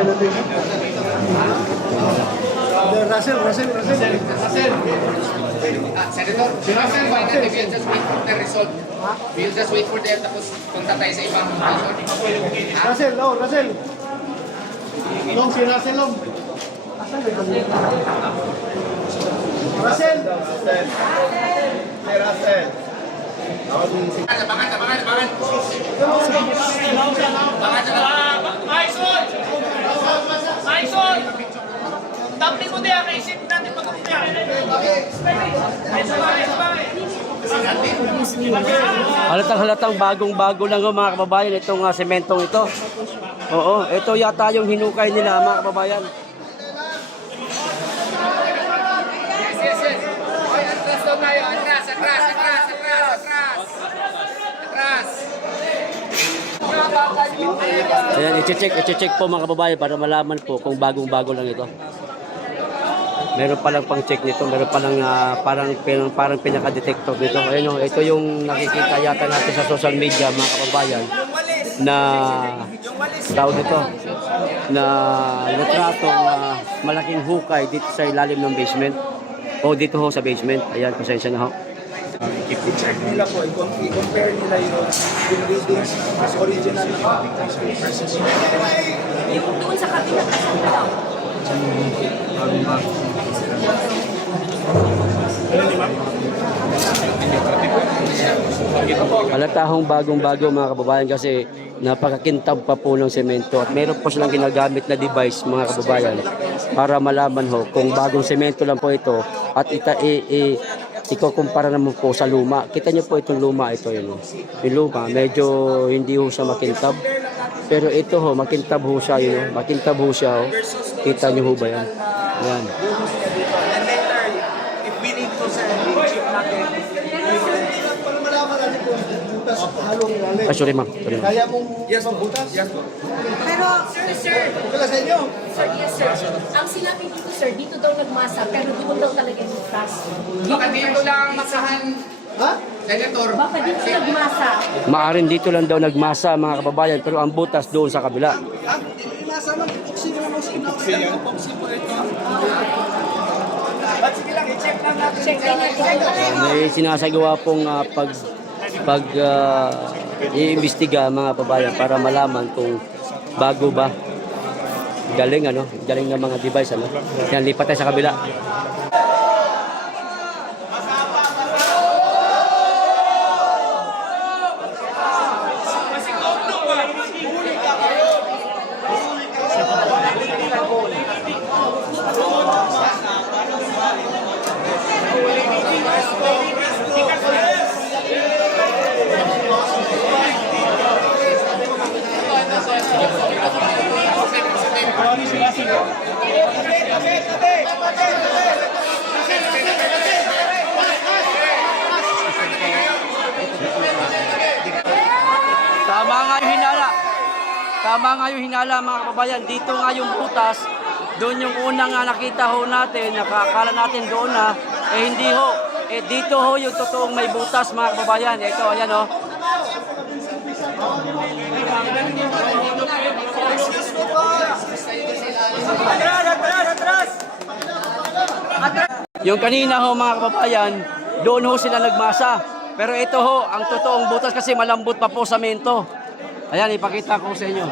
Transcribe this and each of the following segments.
Russell. Senator, why not if you just wait for the result? We'll just wait for them tapos punta tayo sa ibang location. Russell. Long, si Russell, Long. Russell. Abangan. Maison! Tampin mo din, kaisip natin pag-umpia. Halatang bagong-bago lang ang mga kababayan itong sementong ito. Oo, ito yata yung hinukay nila mga kababayan. Yes. Oy, atras daw tayo. Atras. Ayan, i-check po mga kababayan para malaman po kung bagong-bago lang ito. Meron palang pang-check nito, meron palang parang pinaka-detector nito. Ayun, ito yung nakikita yata natin sa social media mga kababayan na tawag dito na litratong malaking hukay dito sa ilalim ng basement o dito ho sa basement. Ayan, pasensya na ho. I-check nila po, i-compare nila yung readings as original na versus yung doon sa kabila kasi daw. Halatahong bagong-bago mga kababayan kasi napakakintab pa po ng semento at meron po silang ginagamit na device mga kababayan para malaman ho kung bagong semento lang po ito at ikukumpara naman po sa luma. Kita nyo po itong luma ito yun. Yung luma medyo hindi ho siya makintab pero ito ho makintab ho siya yun. Makintab ho siya ho. Kita nyo ho ba yan? Yan. and later, if we need to send the chip natin, para malaman natin kung butas halong lalim. Ay, sorry ma'am. Kaya mong butas? Yes po. Pero, sir, Wala sa inyo. yes, sir. Ang sinabi dito, sir, dito daw nagmasa, pero doon daw talaga yung butas. Baka dito lang masahan, Ha? Senator. Baka dito nagmasa. Maaring dito lang daw nagmasa mga kababayan pero ang butas doon sa kabila. Nasa lang, epoxy mo mo sa epoxy po ito. At sige lang, i-check lang natin. Check natin. May sinasagawa pong iimbestiga mga kababayan para malaman kung bago ba. Galing galing ng mga device Yan, lipat tayo sa kabila. Tama nga yung hinala mga kababayan. Dito nga yung butas. Doon yung unang nakita ho natin. Nakakala natin doon na. Hindi ho. Dito ho yung totoong may butas mga kababayan. Ito, ayan ho. Yung kanina ho mga kababayan, doon ho sila nagmasa. Pero ito ho, ang totoong butas kasi malambot pa po semento. Ayan, ipakita ko sa inyo.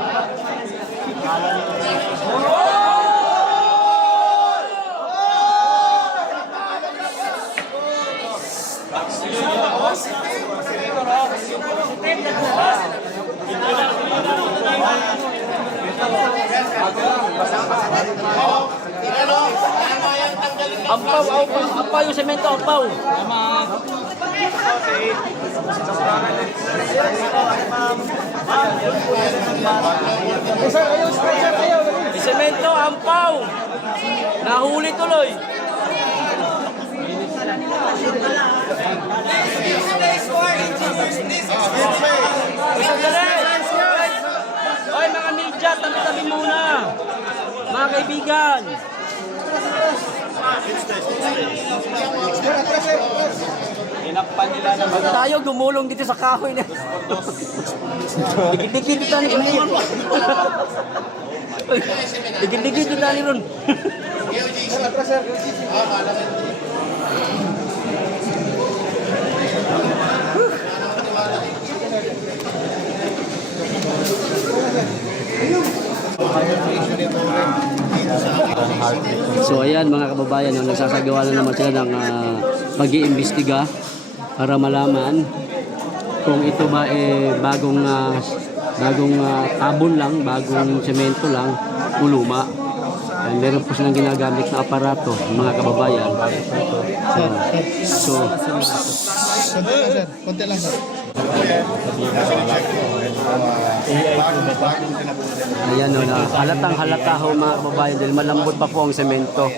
Ampaw yung semento, ampaw. Semento, ampaw. Nahuli tuloy. Oy, mga media, tabi-tabi muna. Mga kaibigan. Tayo gumulong dito sa kahoy na. Dikit-dikitan. Digid-digid yung dali ron. So ayan mga kababayan, no, nagsasagawa na naman sila ng pag-iimbestiga para malaman kung ito ba bagong tabon lang, bagong semento lang o luma. And meron po silang ginagamit na aparato, mga kababayan. So Konti lang, sir. ayan o, halatang halata ho mga kababayan dahil malambot pa po ang semento.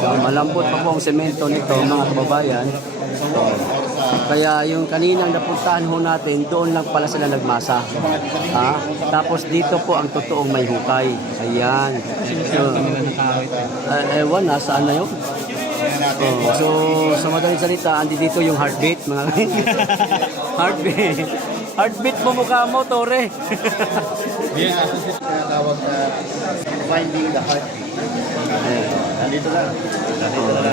Malambot pa po ang semento nito mga kababayan. Kaya yung kaninang napuntahan ho natin, doon lang pala sila nagmasa. Tapos dito po ang totoong may hukay. Ayan. So, ewan, nasaan na yun? So, sa madaling salita, andi dito yung heartbeat, mga heartbeat. Heartbeat mo mukha mo, Tore. Tawag na finding the heartbeat. Nandito lang.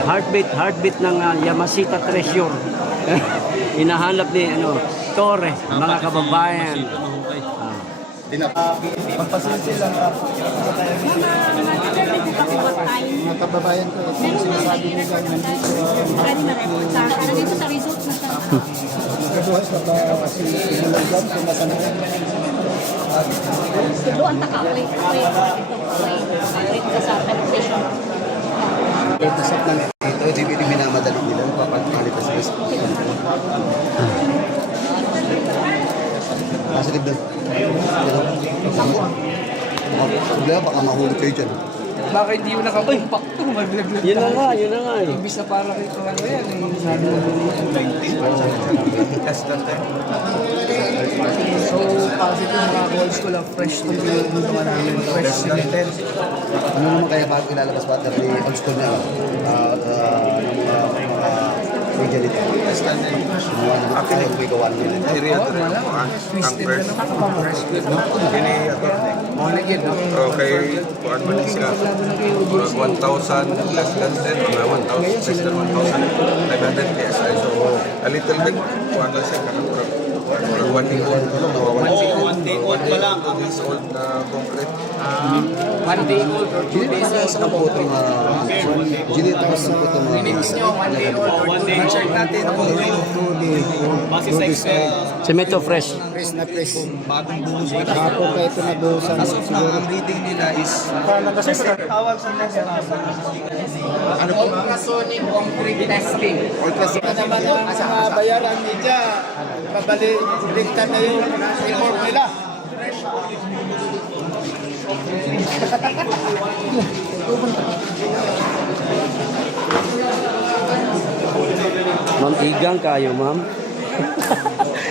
Heartbeat ng Yamashita Treasure. Hinahanap ni Tore, mga kababayan. Magpasilsil lang. Mga kababayan ko, ito sinasabi nila nandito. Dito sa resort na siya. Nagkabuhay na ba kasi sinulagan kung nasaan na. Doon taka-play ka sa television. Ito sa plan. Ito, hindi minamadali nila. Papalit na sila. Nasa libdan. Problema, baka mahulog kayo dyan. Baka hindi mo nakakumpak ito. Maglaglag. Yun na nga, yun na nga eh. Imbis na para kay Kuya yan. Sabi mo So, positive mga calls ko lang. Fresh to yung naman namin. Fresh cement. Ano naman kaya bago ilalabas ba? Dahil old school na media dito. Actually, may gawan nila. Twisted na naman. Fresh good. Monagin, no? Okay, kuan man siya. Murag 1,000 less than 10, mga 1,000 less than 1,500 PSI. So, a little bit, kuan lang siya. Murag 1 day old. 1 day old pa lang. 2 days old na concrete. 1 day old or 2 days old. Sa putong ginito ko sa putong Minutes nyo, 1 day old or 2 days old natin. Base sa Excel. Semento fresh. Press na press. Bagong buhos. Ako kayo ito nabuhusan. Siguro ang reading nila is tawag sila sa Ultrasonic concrete testing. ultrasonic naman ang mga bayaran media. Babalik na yung report nila. Ma'am, igang kayo, ma'am.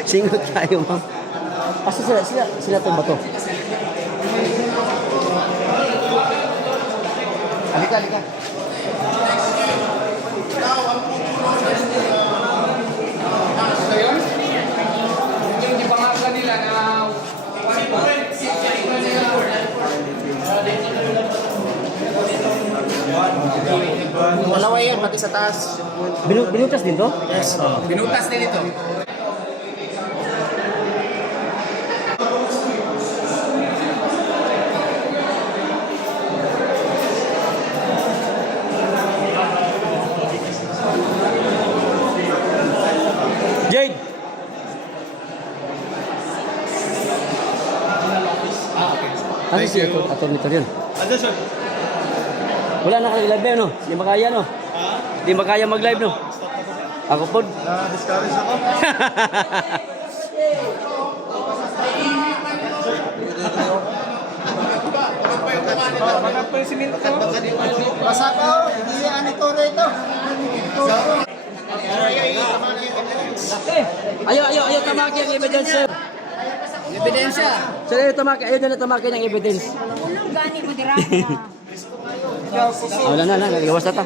Singot kayo, ma'am. Asa sila itong bato? Halika, halika. So yun, yung ipangaka nila na Dalawa yan, pati sa taas. Binutas din to? Yes. binutas din ito. Jade! Ano si attorney yun? Wala na kang live no? Hindi makaya no? Hindi makaya mag-live no? Ako po. Na-discourage ako. Basa ko, hindi yan ito rito. Ayaw tamaki ang evidence, sir. Ebidensya. Sir, ayaw na tamaki ng evidence. Ulong gani mo dirata. Wala na, nagawas na ta.